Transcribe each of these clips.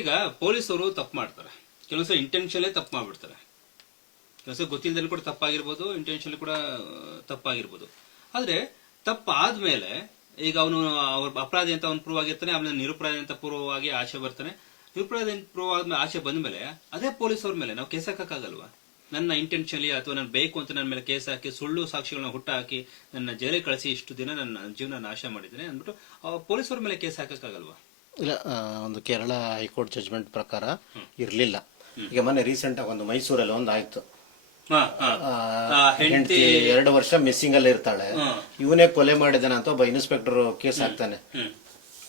ಈಗ ಪೊಲೀಸ್ ಅವರು ತಪ್ಪು ಮಾಡ್ತಾರೆ. ಕೆಲವೊಂದ್ಸ ಇಂಟೆನ್ಷನ್ಲೇ ತಪ್ಪು ಮಾಡ್ಬಿಡ್ತಾರೆ. ಕೆಲಸ ಗೊತ್ತಿಲ್ಲದೆ ಕೂಡ ತಪ್ಪಾಗಿರ್ಬೋದು ಇಂಟೆನ್ಷನ್ ಕೂಡ ತಪ್ಪಾಗಿರ್ಬೋದು. ಆದ್ರೆ ತಪ್ಪಾದ್ಮೇಲೆ ಈಗ ಅವನು, ಅವ್ರ ಅಪರಾಧಿ ಅಂತ ಅವ್ನು ಪ್ರೂವ್ ಆಗಿರ್ತಾನೆ, ಆಮೇಲೆ ನಿರುಪರಾಧಿ ಅಂತ ಪೂರ್ವವಾಗಿ ಆಶೆ ಬರ್ತಾನೆ. ನಿರುಪರಾಧಿ ಅಂತ ಪ್ರೂವ್ ಆದ್ಮೇಲೆ ಆಚೆ ಬಂದ್ಮೇಲೆ ಅದೇ ಪೊಲೀಸ್ ಅವ್ರ ಮೇಲೆ ನಾವು ಕೇಸ್ ಹಾಕಕ್ಕಾಗಲ್ವಾ? ನನ್ನ ಇಂಟೆನ್ಷನ್ಲಿ ಅಥವಾ ನಾನು ಬೇಕು ಅಂತ ನನ್ನ ಮೇಲೆ ಕೇಸ್ ಹಾಕಿ, ಸುಳ್ಳು ಸಾಕ್ಷಿಗಳನ್ನ ಹುಟ್ಟ ಹಾಕಿ ನನ್ನ ಜೈಲಿಗೆ ಕಳಿಸಿ ಇಷ್ಟು ದಿನ ನನ್ನ ಜೀವನ ನಾಶ ಮಾಡಿದ್ದೇನೆ ಅಂದ್ಬಿಟ್ಟು ಪೊಲೀಸ್ ಅವ್ರ ಮೇಲೆ ಕೇಸ್ ಹಾಕಕ್ಕಾಗಲ್ವಾ? ಇಲ್ಲ ಒಂದು ಕೇರಳ ಹೈಕೋರ್ಟ್ ಜಜ್ಮೆಂಟ್ ಪ್ರಕಾರ ಇರಲಿಲ್ಲ. ಈಗ ಮೊನ್ನೆ ರೀಸೆಂಟ್ ಆಗಿ ಒಂದು ಮೈಸೂರಲ್ಲಿ ಒಂದು ಆಯ್ತು. ಹೆಂಡತಿ ಎರಡು ವರ್ಷ ಮಿಸ್ಸಿಂಗ್ ಅಲ್ಲಿ ಇರ್ತಾಳೆ. ಇವನೇ ಕೊಲೆ ಮಾಡಿದಾನೆ ಅಂತ ಒಬ್ಬ ಇನ್ಸ್ಪೆಕ್ಟರ್ ಕೇಸ್ ಹಾಕ್ತಾನೆ.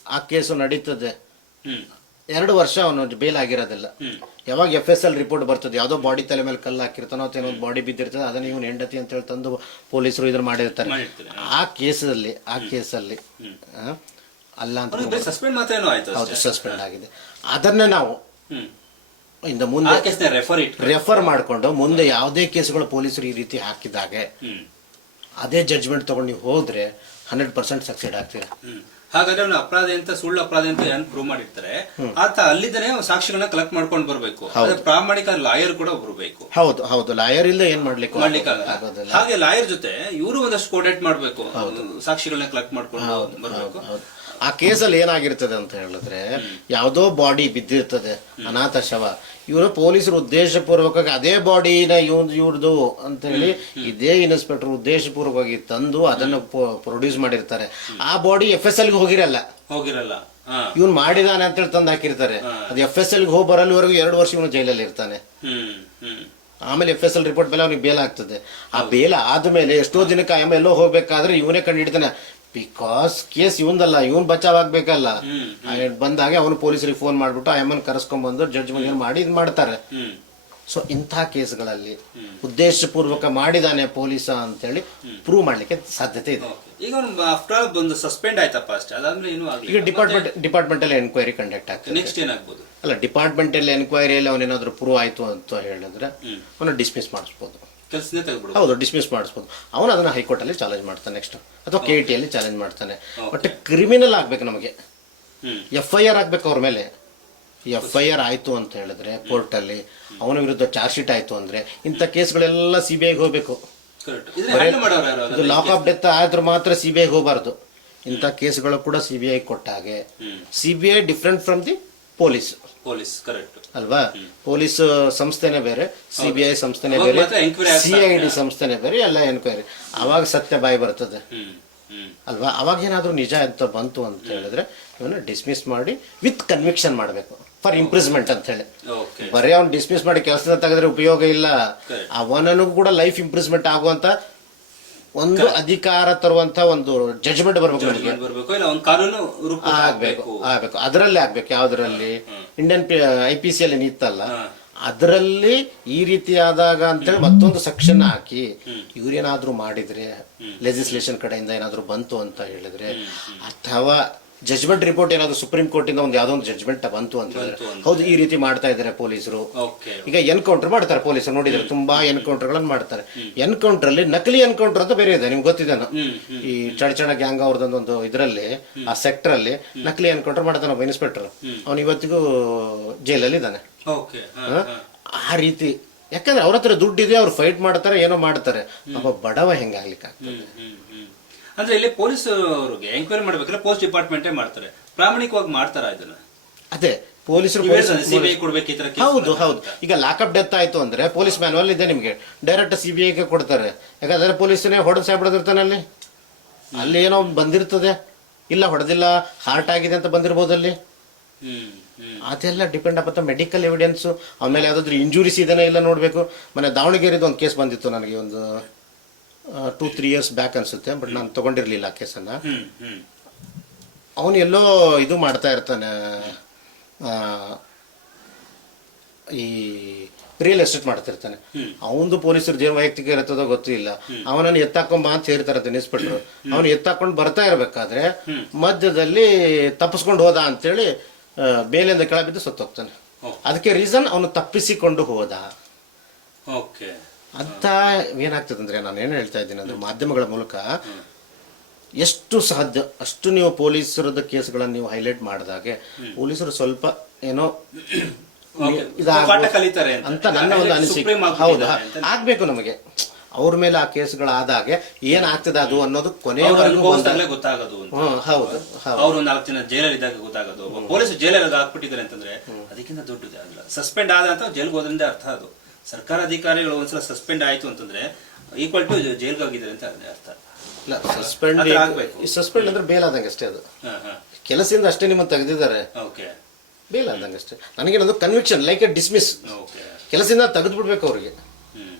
ಆ ಕೇಸು ನಡೀತದೆ. ಎರಡು ವರ್ಷ ಅವನು ಬೇಲ್ ಆಗಿರೋದಿಲ್ಲ. ಯಾವಾಗ ಎಫ್ ಎಸ್ ಎಲ್ ರಿಪೋರ್ಟ್ ಬರ್ತದೆ ಯಾವ್ದೋ ಬಾಡಿ ತಲೆ ಮೇಲೆ ಕಲ್ಲು ಹಾಕಿರ್ತಾನೋ ಅಥವಾ ಏನೋ ಬಾಡಿ ಬಿದ್ದಿರ್ತದೆ ಅದನ್ನ ಇವನು ಹೆಂಡತಿ ಅಂತ ಹೇಳಿ ತಂದು ಪೊಲೀಸರು ಇದ್ರ ಮಾಡಿರ್ತಾರೆ. ಆ ಕೇಸಲ್ಲಿ ಆ ಕೇಸಲ್ಲಿ ಅಲ್ಲ ಅಂತ ಸಸ್ಪೆಂಡ್ ಮಾತ್ರ ಆಯ್ತು ಹೌದು ಸಸ್ಪೆಂಡ್ ಆಗಿದೆ. ಅದನ್ನೇ ನಾವು ಇಂದ ಮುಂದೆ ರೆಫರ್ ಇಟ್ ರೆಫರ್ ಮಾಡಿಕೊಂಡು ಮುಂದೆ ಯಾವುದೇ ಕೇಸ್ಗಳು ಪೊಲೀಸರು ಈ ರೀತಿ ಹಾಕಿದಾಗೆ ಅದೇ ಜಡ್ಜ್ಮೆಂಟ್ ತಗೊಂಡು ನೀವು ಹೋದ್ರೆ ಹಂಡ್ರೆಡ್ ಪರ್ಸೆಂಟ್ ಸಕ್ಸೆಡ್ ಆಗ್ತೀರಾ? ಹ್ಮ್. ಹಾಗಾದ್ರೆ ಅವನು ಅಪರಾಧ ಅಂತ ಸುಳ್ಳು ಅಪರಾಧ ಅಂತ ಏನ್ ಪ್ರೂವ್ ಮಾಡಿರ್ತಾರೆ ಆತ ಅಲ್ಲಿದ್ದಾನೆ ಅವ್ನು ಸಾಕ್ಷಿಗಳನ್ನ ಕಲೆಕ್ಟ್ ಮಾಡ್ಕೊಂಡು ಬರ್ಬೇಕು. ಪ್ರಾಮಾಣಿಕ ಲಾಯರ್ ಕೂಡ ಬರಬೇಕು ಹೌದು ಹೌದು. ಲಾಯರ್ ಇಲ್ಲ ಏನ್ ಮಾಡ್ಲಿಕ್ಕೆ ಹಾಗೆ ಲಾಯರ್ ಜೊತೆ ಇವರು ಒಂದಷ್ಟು ಕೋರ್ಡೇಟ್ ಮಾಡ್ಬೇಕು. ಸಾಕ್ಷಿಗಳನ್ನ ಕಲೆಕ್ಟ್ ಮಾಡ್ಕೊಂಡು ಬರಬೇಕು. ಆ ಕೇಸಲ್ಲಿ ಏನಾಗಿರ್ತದೆ ಅಂತ ಹೇಳಿದ್ರೆ ಯಾವುದೋ ಬಾಡಿ ಬಿದ್ದಿರ್ತದೆ ಅನಾಥ ಶವ. ಇವರು ಪೊಲೀಸರು ಉದ್ದೇಶಪೂರ್ವಕವಾಗಿ ಅದೇ ಬಾಡಿನ ಇವ್ದು ಇವ್ರದು ಅಂತ ಹೇಳಿ ಇದೇ ಇನ್ಸ್ಪೆಕ್ಟರ್ ಉದ್ದೇಶಪೂರ್ವಕವಾಗಿ ತಂದು ಅದನ್ನು ಪ್ರೊಡ್ಯೂಸ್ ಮಾಡಿರ್ತಾರೆ. ಆ ಬಾಡಿ ಎಫ್ ಎಸ್ ಎಲ್ಗೆ ಹೋಗಿರಲ್ಲ. ಹೋಗಿರಲ್ಲ ಇವನ್ ಮಾಡಿದಾನೆ ಅಂತೇಳಿ ತಂದು ಹಾಕಿರ್ತಾರೆ. ಅದು ಎಫ್ ಎಸ್ ಎಲ್ಗೆ ಹೋಗಿ ಬರಲ್ವರೆಗೂ ಎರಡು ವರ್ಷ ಇವನು ಜೈಲಲ್ಲಿ ಇರ್ತಾನೆ. ಆಮೇಲೆ ಎಫ್ ಎಸ್ ಎಲ್ ರಿಪೋರ್ಟ್ ಮೇಲೆ ಅವ್ನಿಗೆ ಬೇಲ್ ಆಗ್ತದೆ. ಆ ಬೇಲ್ ಆದ್ಮೇಲೆ ಎಷ್ಟೋ ದಿನಕ್ಕೆ ಆಮೇಲೆ ಎಲ್ಲೋ ಹೋಗ್ಬೇಕಾದ್ರೆ ಇವನೇ ಕಂಡು ಹಿಡಿತಾನೆ. ಬಿಕಾಸ್ ಕೇಸ್ ಇವಂದಲ್ಲ ಇವನ್ ಬಚಾವ್ ಆಗ್ಬೇಕಲ್ಲ ಬಂದಾಗ ಅವನು ಪೊಲೀಸರಿಗೆ ಫೋನ್ ಮಾಡ್ಬಿಟ್ಟು ಆ ಎಮ್ಮನ್ ಕರೆಸ್ಕೊಂಡ್ ಬಂದು ಜಡ್ಜ್ ಮಾಡಿ ಇದ್ ಮಾಡ್ತಾರೆ. ಸೊ ಇಂಥ ಕೇಸ್ಗಳಲ್ಲಿ ಉದ್ದೇಶಪೂರ್ವಕ ಮಾಡಿದಾನೆ ಪೊಲೀಸ ಅಂತೇಳಿ ಪ್ರೂವ್ ಮಾಡ್ಲಿಕ್ಕೆ ಸಾಧ್ಯತೆ ಇದೆ. ಈಗ ಆಫ್ಟರ್ ಸಸ್ಪೆಂಡ್ ಆಯ್ತಪ್ಪ ಅಷ್ಟೇ. ಅದಾದ್ಮೇಲೆ ಏನೂ ಈಗ ಡಿಪಾರ್ಟ್ಮೆಂಟ್ ಡಿಪಾರ್ಟ್ಮೆಂಟ್ ಅಲ್ಲಿ ಎನ್ಕ್ವೈರಿ ಕಂಡಕ್ಟ್ ಆಗ್ತದೆ. ನೆಕ್ಸ್ಟ್ ಏನಾಗ್ಬೋದು? ಅಲ್ಲ ಡಿಪಾರ್ಟ್ಮೆಂಟ್ ಅಲ್ಲಿ ಎನ್ಕ್ವೈರಿಯಲ್ಲಿ ಅವನೇನಾದ್ರೂ ಪ್ರೂವ್ ಆಯ್ತು ಅಂತ ಹೇಳಿದ್ರೆ ಅವನು ಡಿಸ್ಮಿಸ್ ಮಾಡಿಸ್ಬೋದು. ಕೆಲಸನೇ ಹೌದು ಡಿಸ್ಮಿಸ್ ಮಾಡಿಸ್ಬೋದು. ಅವನು ಅದನ್ನ ಹೈಕೋರ್ಟ್ ಅಲ್ಲಿ ಚಾಲೆಂಜ್ ಮಾಡ್ತಾನೆ ನೆಕ್ಸ್ಟ್ ಅಥವಾ ಕೆ ಟಿ ಅಲ್ಲಿ ಚಾಲೆಂಜ್ ಮಾಡ್ತಾನೆ. ಬಟ್ ಕ್ರಿಮಿನಲ್ ಆಗ್ಬೇಕು ನಮಗೆ. ಎಫ್ ಐ ಆರ್ ಆಗ್ಬೇಕು ಅವ್ರ ಮೇಲೆ. ಎಫ್ ಐ ಆರ್ ಆಯ್ತು ಅಂತ ಹೇಳಿದ್ರೆ ಕೋರ್ಟಲ್ಲಿ ಅವನ ವಿರುದ್ಧ ಚಾರ್ಜ್ ಶೀಟ್ ಆಯ್ತು ಅಂದ್ರೆ ಇಂಥ ಕೇಸ್ಗಳೆಲ್ಲ ಸಿ ಬಿ ಐಗೆ ಹೋಗ್ಬೇಕು. ಇದು ಲಾಕ್ ಆಫ್ ಡೆತ್ ಆದ್ರೆ ಮಾತ್ರ ಸಿ ಬಿ ಐಗೆ ಹೋಗಬಾರ್ದು. ಇಂಥ ಕೇಸ್ಗಳು ಕೂಡ C B I ಕೊಟ್ಟಾಗೆ C B I different from the police police correct. ಅಲ್ವಾ? ಪೊಲೀಸ್ ಸಂಸ್ಥೆನೇ ಬೇರೆ ಸಿ ಬಿ ಐ ಸಂಸ್ಥೆನೇ ಬೇರೆ CID enquiry C I D ಸಂಸ್ಥೆನೇ ಬೇರೆ ಎಲ್ಲ ಎನ್ಕ್ವೈರಿ ಅವಾಗ ಸತ್ಯ ಬಾಯಿ ಬರ್ತದೆ. ಅಲ್ವಾ? ಅವಾಗ ಏನಾದರೂ ನಿಜ ಅಂತ ಬಂತು ಅಂತ ಹೇಳಿದ್ರೆ ಇವನು ಡಿಸ್ಮಿಸ್ ಮಾಡಿ ವಿತ್ ಕನ್ವಿಕ್ಷನ್ ಮಾಡಬೇಕು. ಫಾರ್ ಇಂಪ್ರೂವ್ಮೆಂಟ್ ಅಂತ ಹೇಳಿ. ಬರೀ ಅವ್ನು ಡಿಸ್ಮಿಸ್ ಮಾಡಿ ಕೆಲಸದ ತೆಗೆದ್ರೆ ಉಪಯೋಗ ಇಲ್ಲ. ಅವನೂ ಅವನನ್ನು ಕೂಡ ಲೈಫ್ ಇಂಪ್ರೂವ್ಮೆಂಟ್ ಆಗುವಂತ ಒಂದು ಅಧಿಕಾರ ತರುವಂತ ಒಂದು ಜಜ್ಮೆಂಟ್ ಬರ್ಬೇಕು ನಮಗೆ. ಬರ್ಬೇಕು ಇಲ್ಲ ಒಂದು ಕಾನೂನು ರೂಪ ಆಗ್ಬೇಕು ಆಗ್ಬೇಕು. ಅದರಲ್ಲೇ ಆಗ್ಬೇಕು ಯಾವ್ದ್ರಲ್ಲಿ? ಇಂಡಿಯನ್ ಐ ಪಿ ಸಿ ಅಲ್ಲಿ ನಿಂತಲ್ಲ ಅದರಲ್ಲಿ ಈ ರೀತಿ ಆದಾಗ ಅಂತೇಳಿ ಮತ್ತೊಂದು ಸೆಕ್ಷನ್ ಹಾಕಿ ಇವ್ರೇನಾದ್ರೂ ಮಾಡಿದ್ರೆ ಲೆಜಿಸ್ಲೇಷನ್ ಕಡೆಯಿಂದ ಏನಾದ್ರೂ ಬಂತು ಅಂತ ಹೇಳಿದ್ರೆ ಅಥವಾ ಜಜ್ಮೆಂಟ್ ರಿಪೋರ್ಟ್ ಏನಾದ್ರು ಸುಪ್ರೀಂ ಕೋರ್ಟ್ ಇಂದ ಒಂದು ಯಾವ್ದೋ ಒಂದು ಜಜ್ಮೆಂಟ್ ಬಂತು ಅಂತ ಹೇಳಿದ್ರೆ ಹೌದು ಈ ರೀತಿ ಮಾಡ್ತಾ ಇದ್ದಾರೆ ಪೊಲೀಸರು. ಈಗ ಎನ್ಕೌಂಟರ್ ಮಾಡ್ತಾರೆ ಪೊಲೀಸರು ನೋಡಿದ್ರೆ ತುಂಬಾ ಎನ್ಕೌಂಟರ್ ಗಳನ್ನ ಮಾಡ್ತಾರೆ. ಎನ್ಕೌಂಟರ್ ಅಲ್ಲಿ ನಕಲಿ ಎನ್ಕೌಂಟರ್ ಅಂತ ಬೇರೆ ಇದೆ ನಿಮ್ಗೆ ಗೊತ್ತಿದೆ ಈ ಚಡಚಣ ಗ್ಯಾಂಗ್ ಅವ್ರದ್ದೊಂದು ಇದರಲ್ಲಿ ಆ ಸೆಕ್ಟರ್ ಅಲ್ಲಿ ನಕಲಿ ಎನ್ಕೌಂಟರ್ ಮಾಡ್ತಾನೆ ಒಬ್ಬ ಇನ್ಸ್ಪೆಕ್ಟರ್. ಅವನು ಇವತ್ತಿಗೂ ಜೈಲಲ್ಲಿ ಇದ್ದಾನೆ. ಆ ರೀತಿ. ಯಾಕಂದ್ರೆ ಅವ್ರ ಹತ್ರ ದುಡ್ಡಿದೆ ಅವ್ರು ಫೈಟ್ ಮಾಡ್ತಾರೆ ಏನೋ ಮಾಡ್ತಾರೆ. ಒಬ್ಬ ಬಡವ ಹೆಂಗಾಗ್ಲಿಕ್ಕೆ ಆಗ್ತದೆ ಅಂದ್ರೆ ಇಲ್ಲಿ ಪೊಲೀಸ್ ಅವ್ರಿಗೆ ಎಂಕ್ವೈರಿ ಮಾಡ್ಬೇಕಾದ್ರೆ ಪೋಸ್ಟ್ ಡಿಪಾರ್ಟ್ಮೆಂಟೇ ಮಾಡ್ತಾರೆ. ಪ್ರಾಮಾಣಿಕವಾಗಿ ಮಾಡ್ತಾರ ಇದನ್ನ? ಅದೇ ಪೊಲೀಸರು ಸಿಬಿಐ ಕೊಡ್ಬೇಕು ಈ ತರ case ಹೌದು ಹೌದು. ಅಂತ. ಈಗ ಲಾಕಪ್ ಡೆತ್ ಆಯ್ತು ಅಂದ್ರೆ ಪೊಲೀಸ್ ಮ್ಯಾನುವಲ್ ಇದೆ ನಿಮ್ಗೆ. ಡೈರೆಕ್ಟ್ ಸಿ ಬಿ ಐಗೆ ಕೊಡ್ತಾರೆ. ಯಾಕಂದ್ರೆ ಪೊಲೀಸನೇ ಹೊಡೆದು ಸಾಯ್ಬಿಡದಿರ್ತಾನೆ ಅಲ್ಲಿ. ಅಲ್ಲಿ ಏನೋ ಬಂದಿರ್ತದೆ. ಇಲ್ಲ ಹೊಡೆದಿಲ್ಲ ಹಾರ್ಟ್ ಆಗಿದೆ ಅಂತ ಬಂದಿರ್ಬೋದು ಅಲ್ಲಿ. ಹ್ಮ್ ಹ್ಮ್. ಅದೆಲ್ಲ ಡಿಪೆಂಡ್ ಆಗುತ್ತೆ ಮೆಡಿಕಲ್ ಎವಿಡೆನ್ಸ್ ಆಮೇಲೆ ಯಾವ್ದಾದ್ರು ಇಂಜುರೀಸ್ ಇದನ್ನ ಇಲ್ಲ ನೋಡಬೇಕು. ಮನೆ ದಾವಣಗೆರೆದು ಒಂದು ಕೇಸ್ ಬಂದಿತ್ತು ನನಗೆ ಒಂದು ಟೂ ತ್ರೀ ಇಯರ್ಸ್ ಬ್ಯಾಕ್ ಅನ್ಸುತ್ತೆ ಬಟ್ ನಾನು ತಗೊಂಡಿರ್ಲಿಲ್ಲ ಕೇಸನ್ನ. ಅವನು ಎಲ್ಲೋ ಇದು ಮಾಡ್ತಾ ಇರ್ತಾನೆ ಈ ರಿಯಲ್ ಎಸ್ಟೇಟ್ ಮಾಡ್ತಿರ್ತಾನೆ. ಅವನದು ಪೊಲೀಸರು ಜೇನು ವೈಯಕ್ತಿಕ ಇರ್ತದೋ ಗೊತ್ತಿಲ್ಲ. ಅವನನ್ನು ಎತ್ತಾಕೊಂಬ ಅಂತ ಹೇಳ್ತಾರಂತೆ ಇನ್ಸ್ಪೆಕ್ಟರ್ ಅವನು ಎತ್ತಾಕೊಂಡು ಬರ್ತಾ ಇರಬೇಕಾದ್ರೆ ಮಧ್ಯದಲ್ಲಿ ತಪ್ಪಿಸ್ಕೊಂಡು ಹೋದ ಅಂತೇಳಿ ಹೇಳಿ ಬೇಲಿಂದ ಕೆಳಬಿದ್ದು ಸತ್ತೋಗ್ತಾನೆ. ಅದಕ್ಕೆ ರೀಸನ್ ಅವನು ತಪ್ಪಿಸಿಕೊಂಡು ಹೋದ. ಓಕೆ. ಅಂತ ಏನಾಗ್ತದೆ ಅಂದ್ರೆ ನಾನು ಏನು ಹೇಳ್ತಾ ಇದ್ದೀನಿ ಅಂದ್ರೆ ಮಾಧ್ಯಮಗಳ ಮೂಲಕ ಎಷ್ಟು ಸಾಧ್ಯ ಅಷ್ಟು ನೀವು ಪೊಲೀಸರದ ಕೇಸ್ಗಳನ್ನು ನೀವು ಹೈಲೈಟ್ ಮಾಡಿದಾಗೆ ಪೊಲೀಸರು ಸ್ವಲ್ಪ ಏನೋ ಅಂತ. ನನ್ನ ಒಂದು ಅನಿಸಿಕೆ. ಹೌದು. ಆಗ್ಬೇಕು ನಮಗೆ. ಅವ್ರ ಮೇಲೆ ಆ ಕೇಸ್ಗಳಾದಾಗೆ ಏನಾಗ್ತದೆ ಅದು ಅನ್ನೋದು ಕೊನೆಯವರೆಗೂ ಗೊತ್ತಾಗೋದು ಹೌದು ಅವರು ನಾಲ್ಕು ಜನ ಜೈಲಲ್ಲಿ ಇದ್ದಾಗ ಗೊತ್ತಾಗೋದು ಪೊಲೀಸ್ ಜೈಲಲ್ಲಿ ಹಾಕ್ಬಿಟ್ಟಿದ್ದಾರೆ ಅಂತಂದ್ರೆ ಅದಕ್ಕಿಂತ ದೊಡ್ಡದು ಸಸ್ಪೆಂಡ್ ಆದ ಅಂತ ಜೈಲ್ಗೆ ಹೋದ್ರಿಂದ ಅರ್ಥ ಅದು. ಸರ್ಕಾರ ಅಧಿಕಾರಿಗಳು ಒಂದ್ಸಲ ಸಸ್ಪೆಂಡ್ ಆಯ್ತು ಅಂತಂದ್ರೆ ಈಕ್ವಲ್ ಟು ಜೈಲ್ಗೆ ಹೋಗಿದ್ದಾರೆ ಅಂತ ಅರ್ಥ ಇಲ್ಲ ಸಸ್ಪೆಂಡ್ ಆಗ್ಬೇಕು. ಸಸ್ಪೆಂಡ್ ಅಂದ್ರೆ ಬೇಲ್ ಆದಂಗೆ ಅಷ್ಟೇ ಅದು. ಹ, ಹಾ. ಕೆಲಸದಿಂದ ಅಷ್ಟೇ ನಿಮ್ಮ ತೆಗೆದಿದ್ದಾರೆ. ಓಕೆ. ಬೇಲ್ ಆದಂಗೆ ಅಷ್ಟೇ. ನನಗೇನದು conviction like a dismiss okay. ಕೆಲಸದಿಂದ ತೆಗೆದು ಬಿಡ್ಬೇಕು ಅವ್ರಿಗೆ. ಹ್ಮ್.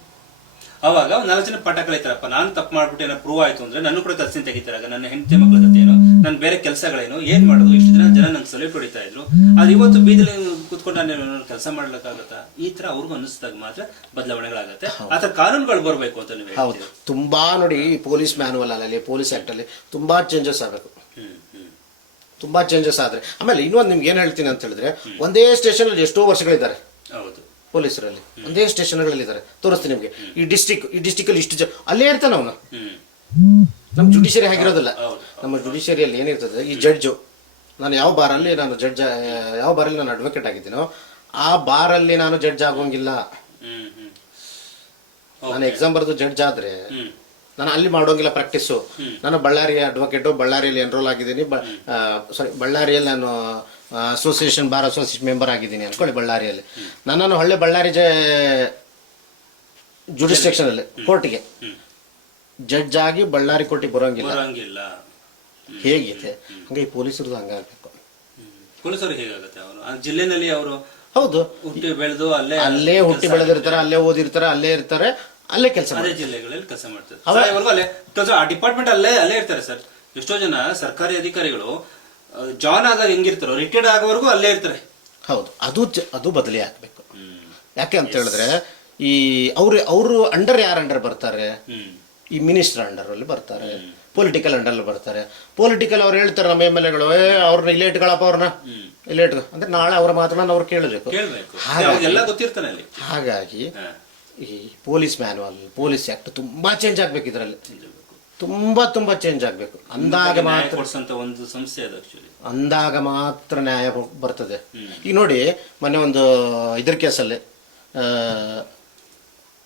ಅವಾಗ ಒಂದ್ ನಾಲ್ಕು ಜನ ಪಾಠ ಕಲಿತಾರಪ್ಪ ನಾನು ತಪ್ಪು ಮಾಡ್ಬಿಟ್ಟು ಏನೋ ಪ್ರೂವ್ ಆಯ್ತು ಅಂದ್ರೆ ನನ್ನ ಕೂಡ ಕೆಲಸದಿಂದ ತೆಗಿತಾರ. ನನ್ನ ಹೆಂಡತಿ ಮಕ್ಕಳ ಜೊತೆ ಏನು ನನ್ನ ಬೇರೆ ಕೆಲಸಗಳೇನು ಏನ್ ಮಾಡೋದು ಇಷ್ಟು ದಿನ ಜನ ನಂಗೆ ಸೊಲೆ ಹೊಡಿತಾ ಇದ್ರು. ಆದ್ರೆ ಇವತ್ತು ಬೀದಿಲಿ ಕುತ್ಕೊಂಡು ನಾನು ಕೆಲಸ ಮಾಡ್ಲಿಕ್ಕಾಗತ್ತಾ? ಈ ತರ ಅವ್ರಿಗೂ ಅನಿಸಿದಾಗ ಮಾತ್ರ ಬದಲಾವಣೆಗಳಾಗತ್ತೆ. ಆತರ ಕಾನೂನುಗಳು ಬರಬೇಕು ಅಂತ ನೀವು ಹೌದು. ತುಂಬಾ ನೋಡಿ ಪೊಲೀಸ್ ಮ್ಯಾನುವಲ್ ಅಲ್ಲಿ ಪೊಲೀಸ್ ಆಕ್ಟ್ ಅಲ್ಲಿ ತುಂಬಾ ಚೇಂಜಸ್ ಆಗಬೇಕು. ತುಂಬಾ ಚೇಂಜಸ್ ಆದ್ರೆ. ಆಮೇಲೆ ಇನ್ನೊಂದು ನಿಮ್ಗೆ ಏನ್ ಹೇಳ್ತೀನಿ ಅಂತ ಹೇಳಿದ್ರೆ ಒಂದೇ ಸ್ಟೇಷನ್ ಅಲ್ಲಿ ಎಷ್ಟೋ ವರ್ಷಗಳಿದ್ದಾರೆ. ಹೌದು. ಪೊಲೀಸರಲ್ಲಿ. ಒಂದೇ ಸ್ಟೇಷನ್ಗಳಲ್ಲಿ ಇದ್ದಾರೆ. ತೋರಿಸ್ತೀನಿ ನಿಮ್ಗೆ. ಈ ಡಿಸ್ಟಿಕ್ ಈ ಡಿಸ್ಟಿಕ್ ಅಲ್ಲಿ ಇಷ್ಟು ಜ ಅಲ್ಲೇ ಇರ್ತಾನೆ ಅವನು. ನಮ್ ಜುಡಿಷಿಯರಿ ಆಗಿರೋದಿಲ್ಲ. ನಮ್ಮ ಜುಡಿಷಿಯರಿಯಲ್ಲಿ ಏನಿರ್ತದೆ ಈ ಜಡ್ಜು ನಾನು ಯಾವ ಬಾರಲ್ಲಿ ನಾನು ಜಡ್ಜ್ ಯಾವ ಬಾರಲ್ಲಿ ನಾನು ಅಡ್ವೊಕೇಟ್ ಆಗಿದ್ದೀನೋ ಆ ಬಾರಲ್ಲಿ ನಾನು ಜಡ್ಜ್ ಆಗೋಂಗಿಲ್ಲ. ನಾನು ಎಕ್ಸಾಮ್ ಬರೆದು ಜಡ್ಜ್ ಆದ್ರೆ ನಾನು ಅಲ್ಲಿ ಮಾಡೋಂಗಿಲ್ಲ ಪ್ರಾಕ್ಟೀಸು ನಾನು ಬಳ್ಳಾರಿಯ ಅಡ್ವೊಕೇಟು ಬಳ್ಳಾರಿಯಲ್ಲಿ ಎನ್ರೋಲ್ ಆಗಿದ್ದೀನಿ ಸಾರಿ ಬಳ್ಳಾರಿಯಲ್ಲಿ ನಾನು ಅಸೋಸಿಯೇಷನ್ ಬಾರ್ ಅಸೋಸಿಯೇಷನ್ ಮೆಂಬರ್ ಆಗಿದ್ದೀನಿ ಅನ್ಕೊಳ್ಳಿ ಬಳ್ಳಾರಿಯಲ್ಲಿ. ನನ್ನನ್ನು ಹೊಳ್ಳೆ ಬಳ್ಳಾರಿ ಜ ಜುಡಿಸ್ಟ್ರಿಕ್ಷನಲ್ಲಿ ಅಲ್ಲಿ ಕೋರ್ಟ್ಗೆ ಜಡ್ಜ್ ಆಗಿ ಬಳ್ಳಾರಿ ಕೋರ್ಟಿಗೆ ಬರಂಗಿಲ್ಲ. ಹೇಗಿದೆ? ಹಂಗೆ ಈ ಪೊಲೀಸರದು ಹಂಗಾಗಬೇಕು. ಪೊಲೀಸರು ಹೇಗಾಗುತ್ತೆ ಅವರು? ಆ ಜಿಲ್ಲೆನಲ್ಲಿ ಅವರು ಹೌದು. ಹುಟ್ಟಿ ಬೆಳೆದು ಅಲ್ಲೇ ಅಲ್ಲೇ ಹುಟ್ಟಿ ಬೆಳೆದಿರ್ತಾರೆ ಅಲ್ಲೇ ಓದಿರ್ತಾರೆ ಅಲ್ಲೇ ಇರ್ತಾರೆ ಅಲ್ಲೇ ಕೆಲಸ ಅದೇ ಜಿಲ್ಲೆಗಳಲ್ಲಿ ಕೆಲಸ ಮಾಡ್ತಾರೆ. ಇವರು ಅಲ್ಲೇ ಕೆಲಸ ಆ ಡಿಪಾರ್ಟ್ಮೆಂಟ್ ಅಲ್ಲೇ ಅಲ್ಲೇ ಇರ್ತಾರೆ ಸರ್. ಎಷ್ಟೋ ಜನ ಸರ್ಕಾರಿ ಅಧಿಕಾರಿಗಳು ಜಾನ್ ಆದಾಗ ಹೆಂಗಿರ್ತಾರೋ ರಿಟೈರ್ಡ್ ಆಗೋವರೆಗೂ ಅಲ್ಲೇ ಇರ್ತಾರೆ. ಹೌದು. ಅದು ಅದು ಬದಲಿ ಆಗ್ಬೇಕು. ಯಾಕೆ ಅಂತ ಹೇಳಿದ್ರೆ ಈ ಅವ್ರು ಅವರು ಅಂಡರ್ ಯಾರ ಅಂಡರ್ ಬರ್ತಾರೆ? ಈ ಮಿನಿಸ್ಟರ್ ಅಂಡರ್ ಅಲ್ಲಿ ಬರ್ತಾರೆ. ಪೊಲಿಟಿಕಲ್ ಅಂಡರ್ ಅಲ್ಲಿ ಬರ್ತಾರೆ. ಪೊಲಿಟಿಕಲ್ ಅವ್ರು ಹೇಳ್ತಾರೆ ನಮ್ಮ ಎಂ ಎಲ್ ಎಗಳು ಏ ಅವ್ರನ್ನ ಇಲ್ಲೇ ಇಟ್ಕೊಳಪ್ಪ ಅವ್ರನ್ನ ಇಲ್ಲೇ ಇಟ್ಕೊ. ಅಂದ್ರೆ ನಾಳೆ ಅವ್ರ ಮಾತನ್ನ ಅವ್ರು ಕೇಳಬೇಕು. ಹಾಗಾಗಿ- ಹಾಗಾಗಿ ಈ ಪೊಲೀಸ್ ಮ್ಯಾನುವಲ್ ಪೊಲೀಸ್ ಆಕ್ಟ್ ತುಂಬಾ ಚೇಂಜ್ ಆಗ್ಬೇಕು ಇದರಲ್ಲಿ. ತುಂಬಾ ತುಂಬಾ ಚೇಂಜ್ ಆಗ್ಬೇಕು. ಅಂದಾಗ ಮಾತ್ರ ಒಂದು ಸಂಸ್ಥೆ ಅದು ಅಂದಾಗ ಮಾತ್ರ ನ್ಯಾಯ ಬರ್ತದೆ. ಈಗ ನೋಡಿ ಮೊನ್ನೆ ಒಂದು ಇದ್ರ ಕೇಸಲ್ಲಿ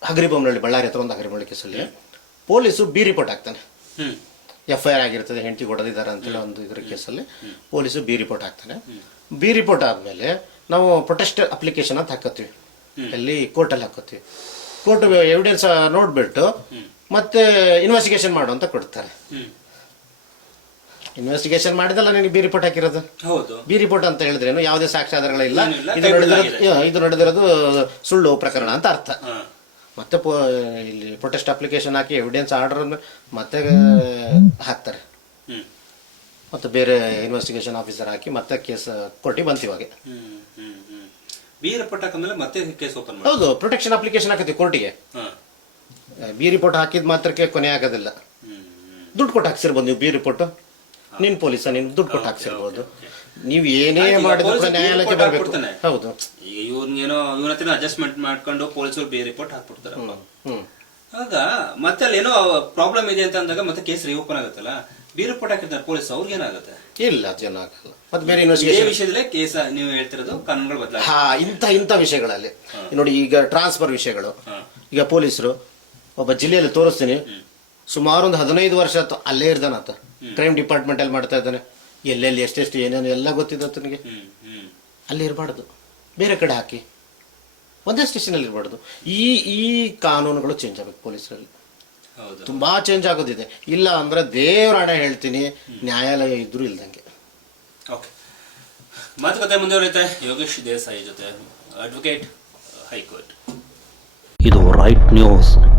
ಹಗರಿಬೊಮ್ಮನಹಳ್ಳಿ ಬಳ್ಳಾರಿ ಹತ್ರ ಒಂದು ಹಗರಿಬೊಮ್ಮನಹಳ್ಳಿ ಕೇಸಲ್ಲಿ police B report hmm. F I R ಆಗಿರ್ತದೆ ಹೆಂಡತಿ ಹೊಡೆದಿದ್ದಾರೆ ಅಂತೇಳಿ ಒಂದು ಇದ್ರ ಕೇಸಲ್ಲಿ ಪೊಲೀಸು ಬಿ ರಿಪೋರ್ಟ್ ಹಾಕ್ತಾನೆ. ಬಿ ರಿಪೋರ್ಟ್ ಆದಮೇಲೆ ನಾವು ಪ್ರೊಟೆಸ್ಟ್ ಅಪ್ಲಿಕೇಶನ್ ಅಂತ ಹಾಕತ್ತೀವಿ. ಅಲ್ಲಿ ಕೋರ್ಟಲ್ಲಿ ಹಾಕತ್ತೀವಿ. ಕೋರ್ಟ್ ಎವಿಡೆನ್ಸ್ ನೋಡ್ಬಿಟ್ಟು ಮತ್ತೆ ಇನ್ವೆಸ್ಟಿಗೇಷನ್ ಮಾಡು ಅಂತ ಕೊಡ್ತಾರೆ. ಇನ್ವೆಸ್ಟಿಗೇಷನ್ ಮಾಡಿದಲ್ಲ ನಿನಗೆ ಬಿ ರಿಪೋರ್ಟ್ ಹಾಕಿರೋದು? ಬಿ ರಿಪೋರ್ಟ್ ಅಂತ ಹೇಳಿದ್ರೇನು ಯಾವುದೇ ಸಾಕ್ಷ್ಯಾಧಾರಗಳಿಲ್ಲ. ಇದು. ನಡೆದಿರೋದು ಇದು ನಡೆದಿರೋದು ಸುಳ್ಳು ಪ್ರಕರಣ ಅಂತ ಅರ್ಥ. ಮತ್ತೆ ಪೊ- ಇಲ್ಲಿ ಪ್ರೊಟೆಸ್ಟ್ ಅಪ್ಲಿಕೇಶನ್ ಹಾಕಿ ಎವಿಡೆನ್ಸ್ ಆರ್ಡರ್ ಮತ್ತೆ ಹಾಕ್ತಾರೆ. ಮತ್ತೆ ಬೇರೆ ಇನ್ವೆಸ್ಟಿಗೇಷನ್ ಆಫೀಸರ್ ಹಾಕಿ ಮತ್ತೆ ಕೇಸ್ ಕೊಟ್ಟು ಬಂತು ಇವಾಗ ಬಿ ರಿಪೋರ್ಟ್ ಹಾಕಿದ್ಮೇಲೆ ಮತ್ತೆ ಕೇಸ್ ಓಪನ್ ಮಾಡಿ ಹೌದು ಪ್ರೊಟೆಕ್ಷನ್ ಅಪ್ಲಿಕೇಶನ್ ಹಾಕತ್ತೀವಿ ಕೋರ್ಟಿಗೆ ಬಿ ರಿಪೋರ್ಟ್ ಹಾಕಿದ ಮಾತ್ರಕ್ಕೆ ಕೊನೆ ಆಗೋದಿಲ್ಲ. ದುಡ್ಡು ಕೊಟ್ಟು ಹಾಕ್ಸಿರ್ಬೋದು ನೀವು ಬಿ ರಿಪೋರ್ಟ್ ನಿನ್ ಪೊಲೀಸ ನೀನು ದುಡ್ಡು ಕೊಟ್ಟು ಹಾಕ್ಸಿರ್ಬೋದು. ನೀವು ಏನೇ ಮಾಡಿದ್ರು ಕೂಡ ನ್ಯಾಯಾಲಯಕ್ಕೆ ಬರಬೇಕು. ಹೌದು. ಈಗ ಇವ್ನಿಗೇನೋ ಇವನ ಹತ್ರ ಅಡ್ಜಸ್ಟ್ಮೆಂಟ್ ಮಾಡ್ಕೊಂಡು ಪೊಲೀಸರು ಬೇರೆ ರಿಪೋರ್ಟ್ ಹಾಕ್ಬಿಡ್ತಾರೆ. ಆಗ ಮತ್ತೆ ಅಲ್ಲಿ ಏನೋ ಪ್ರಾಬ್ಲಮ್ ಇದೆ ಅಂತ ಅಂದಾಗ ಮತ್ತೆ ಕೇಸ್ ರೀಓಪನ್ ಆಗುತ್ತಲ್ಲ? ಬಿ ರಿಪೋರ್ಟ್ ಹಾಕಿರ್ತಾರೆ ಪೊಲೀಸ್ ಅವ್ರಿಗೇನಾಗುತ್ತೆ ಇಲ್ಲ ಜನ ಆಗಲ್ಲ. ಮತ್ತೆ ಬೇರೆ ಇನ್ವೆಸ್ಟಿಗೇಷನ್ ವಿಷಯದಲ್ಲೇ ಕೇಸ್ ನೀವು ಹೇಳ್ತಿರೋದು ಕಾನೂನುಗಳು ಬದಲಾಗ ಹಾ ಇಂಥ ಇಂಥ ವಿಷಯಗಳಲ್ಲಿ. ನೋಡಿ ಈಗ ಟ್ರಾನ್ಸ್ಫರ್ ವಿಷಯಗಳು. ಈಗ ಪೊಲೀಸರು ಒಬ್ಬ ಜಿಲ್ಲೆಯಲ್ಲಿ ತೋರಿಸ್ತೀನಿ. ಸುಮಾರು ಒಂದು ಹದಿನೈದು ವರ್ಷ ಆತು ಅಲ್ಲೇ ಇರ್ದಾನತ. ಕ್ರೈಮ್ ಡಿಪಾರ್ಟ್ಮೆಂಟ್ ಅಲ್ಲಿ ಮಾಡ್ತಾ ಇದ್ದಾನೆ. ಎಲ್ಲೆಲ್ಲಿ ಎಷ್ಟೆಷ್ಟು ಏನೇನು ಎಲ್ಲ ಗೊತ್ತಿದೆ ಆತನಿಗೆ ಹ್ಮ್ ಅಲ್ಲಿ ಇರಬಾರ್ದು. ಬೇರೆ ಕಡೆ ಹಾಕಿ. ಒಂದೇ ಸ್ಟೇಷನಲ್ಲಿ ಇರಬಾರ್ದು. ಈ ಈ ಕಾನೂನುಗಳು ಚೇಂಜ್ ಆಗಬೇಕು ಪೊಲೀಸರಲ್ಲಿ. ಹೌದು. ತುಂಬಾ ಚೇಂಜ್ ಆಗೋದಿದೆ. ಇಲ್ಲ ಅಂದ್ರೆ ದೇವ್ರ ಹಣ ಹೇಳ್ತೀನಿ. ನ್ಯಾಯಾಲಯ ಇದ್ರೂ ಇಲ್ದಂಗೆ. ಓಕೆ. ಮಾತುಕತೆ ಮುಂದುವರಿಯುತ್ತೆ. ಯೋಗೇಶ್ ದೇಸಾಯಿ ಜೊತೆ ಅಡ್ವೊಕೇಟ್ ಹೈಕೋರ್ಟ್. ಇದು ರೈಟ್ ನ್ಯೂಸ್